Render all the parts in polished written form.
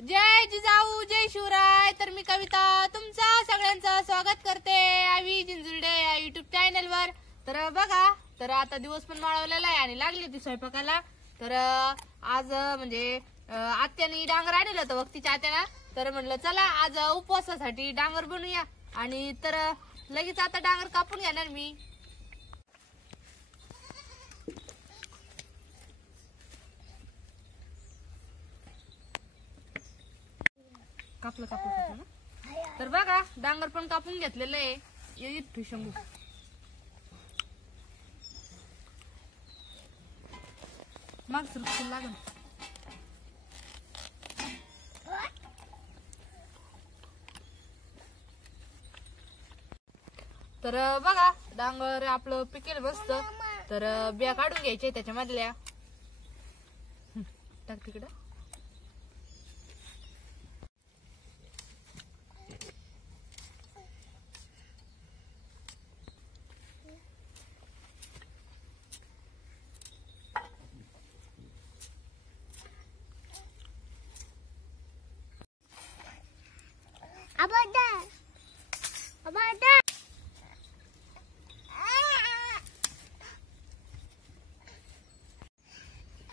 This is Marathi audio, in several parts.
जय जिजाऊ जय शिवराय। तर मी कविता तुमचा सगळ्यांचं स्वागत करते आवी जिंजुर्डे या युट्यूब चॅनल वर। तर बघा, तर आता दिवस पण माळवलेला आहे आणि लागली होती स्वयंपाकाला। तर आज म्हणजे आत्याने डांगर आणलं होतं वक्तीच्या आत्याला। तर म्हणलं चला आज उपवासासाठी डांगर बनवूया आणि तर लगेच आता डांगर कापून घेणार मी। कापलं ना। तर बघा डांगर पण कापून घेतलेलं आहे। ये शंभू माग सुरक्षित लागल। तर बघा डांगर आपलं पिकेल मस्त। तर बिया काढून घ्यायचे त्याच्यामधल्या। टाक तिकडं।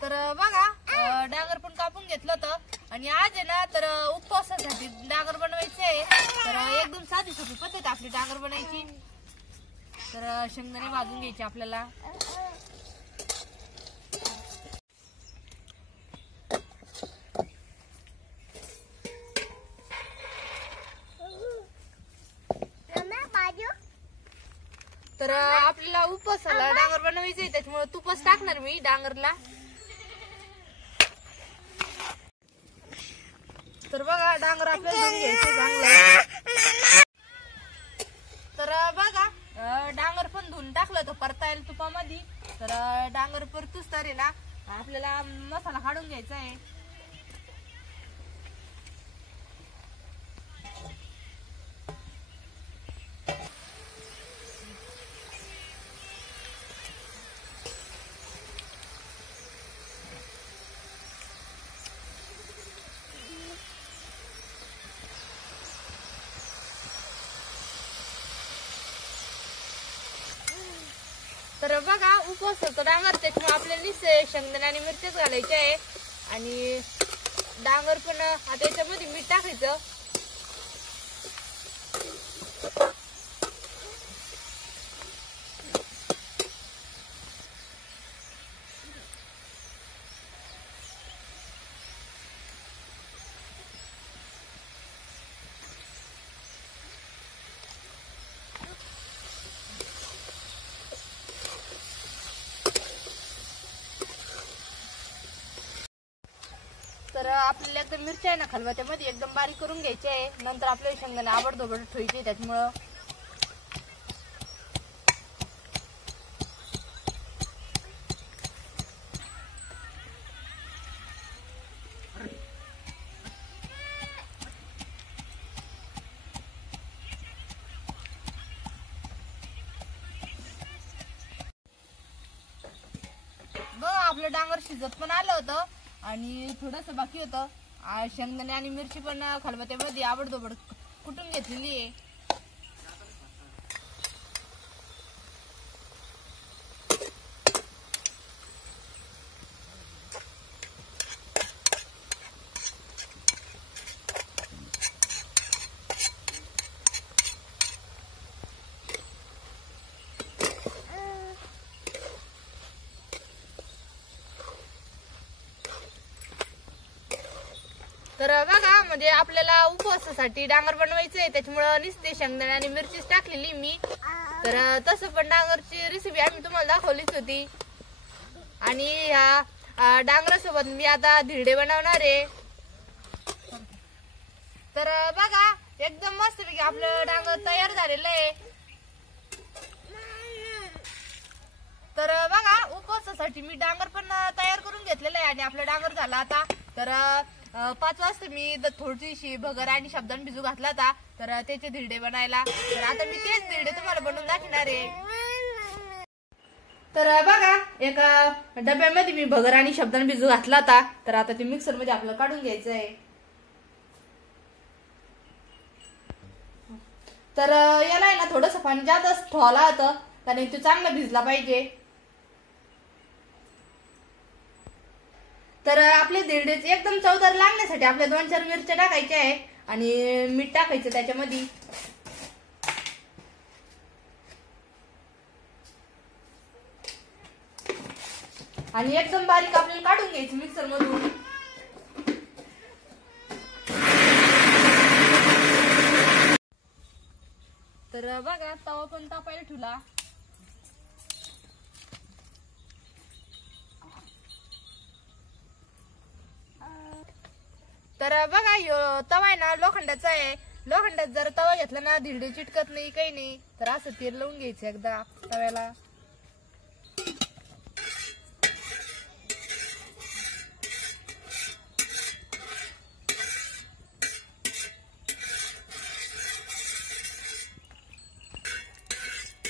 तर बघा डांगर पण कापून घेतलं होतं आणि आज आहे ना तर उपवासासाठी डांगर बनवायचे। तर एकदम साधी सोपी पद्धत आपली डांगर बनायची। तर शेंगदाणे भाजून घ्यायचे आपल्याला। तर आपल्याला उपवासाला डांगर बनवायचंय त्याच्यामुळे तुपच टाकणार मी डांगरला। तर बघा डांगर आपल्याला धुवून घ्यायचं चांगलं। तर बघा डांगर पण धुवून टाकलं तर परतायला तुपामध्ये। तर डांगर परतूच तरी ना आपल्याला मसाला काढून घ्यायचा आहे। तर बघा उपवास होतो डांगर त्याच्यामुळे आपल्याला निश्चय शेंगदाणे आणि मिरचीच घालायचे आहे आणि डांगर पण आता याच्यामध्ये मीठ टाकायचं। तर आपल्याला एकदम मिरच्या आहे ना खलबत्त्यामध्ये एकदम बारीक करून घ्यायचे आहे। नंतर आपल्याला शेंगदाणे आबडधोबड ठेवायचे त्याच्यामुळं। बघ आपलं डांगर शिजत पण आलं होतं आणि थोडंसं बाकी होतं। शेंगदाणे आणि मिरची पण खलबत्त्यामध्ये आबडधोबड कुटून घेतलेली आहे। तर बघा म्हणजे आपल्याला उपवासासाठी डांगर बनवायचंय त्याच्यामुळे नुसते शेंगदाणे आणि मिरचीच टाकलेली मी। तर तसं पण डांगरची रेसिपी आम्ही तुम्हाला दाखवलीच होती आणि ह्या डांगरासोबत मी आता धिरडे बनवणार आहे। तर बघा एकदम मस्तपैकी आपलं डांगर तयार झालेलं आहे। तर बघा उपवासासाठी मी डांगर पण तयार करून घेतलेलं आहे आणि आपलं डांगर झाला आता। तर 5 वाजता मी थोडीशी भगर आणि साबुदाणा भिजू घातला होता तर त्याचे धिरडे बनायला। तर आता मी तेच धिरडे तुम्हाला बनवून दाखवणार आहे। तर बघा एका डब्यामध्ये मी भगर आणि साबुदाणा भिजू घातला होता। तर आता ते मिक्सर मध्ये आपलं काढून घ्यायचं आहे। तर याला आहे ना थोडंसं पाणी जास्तच ठेवायला होतं, कारण तो चांगला भिजला पाहिजे. तर आपले धिरडे एकदम चवदार लागण्यासाठी आपल्या 2-4 मिरच्या टाकायच्या आहे आणि मीठ टाकायचं त्याच्यामध्ये. आणि एकदम बारीक आपल्याला काढून घ्यायचं मिक्सर मधून. तर बघा तवा पण तापायला ठेवला. तर बघा तवा आहे ना लोखंडाचा आहे. लोखंडात जर तवा घेतला ना धिरडे चिटकत नाही काही नाही. तर असं तेल लावून घ्यायचं एकदा तव्याला.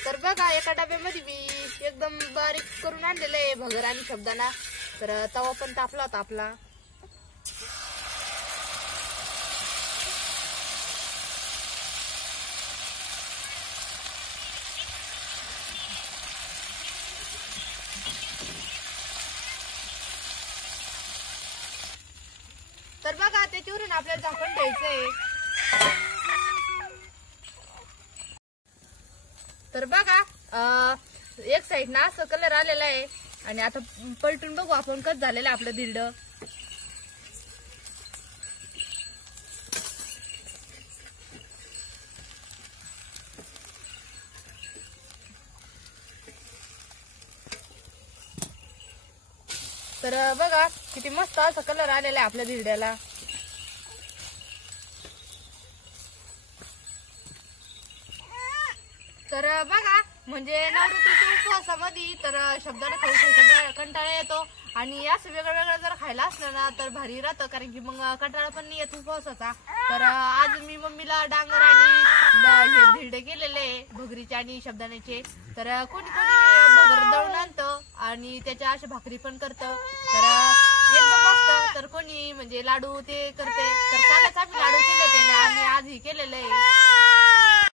तर बघा एका डब्यामध्ये मी एकदम बारीक करून आणलेलं आहे भगर आणि शब्दाना. तर तवा पण तापला होता आपला. तर बघा त्याच्यावरून आपल्याला झाकण ठेवायचंय. तर बघा एक साइड ना असं कलर आलेला आहे आणि आता पलटून बघू आपण कसं झालेलं आपलं धिरडं. तर बघा किती मस्त असा कलर आलेला आहे आपल्या धिरड्याला. तर बघा म्हणजे नवरात्रीच्या उपवासामध्ये तर शब्दाला खाऊ कंटाळा येतो आणि असं वेगळं वेगळं जर खायला असलं ना तर भारी राहतं, कारण की मग कंटाळा पण नाही येत उपवासाचा. तर आज मी मम्मीला डांगर आणि हे धिरडे केलेले भगरीचे आणि शब्दाण्याचे. तर कोणी कोणी भगर दळून आणतं आणि त्याच्या अशा भाकरी पण करतं. तर एकदम मस्त. तर कोणी म्हणजे लाडू ते करते. तर कालच आम्ही लाडू केले ते आणि आज हे केलेलं आहे.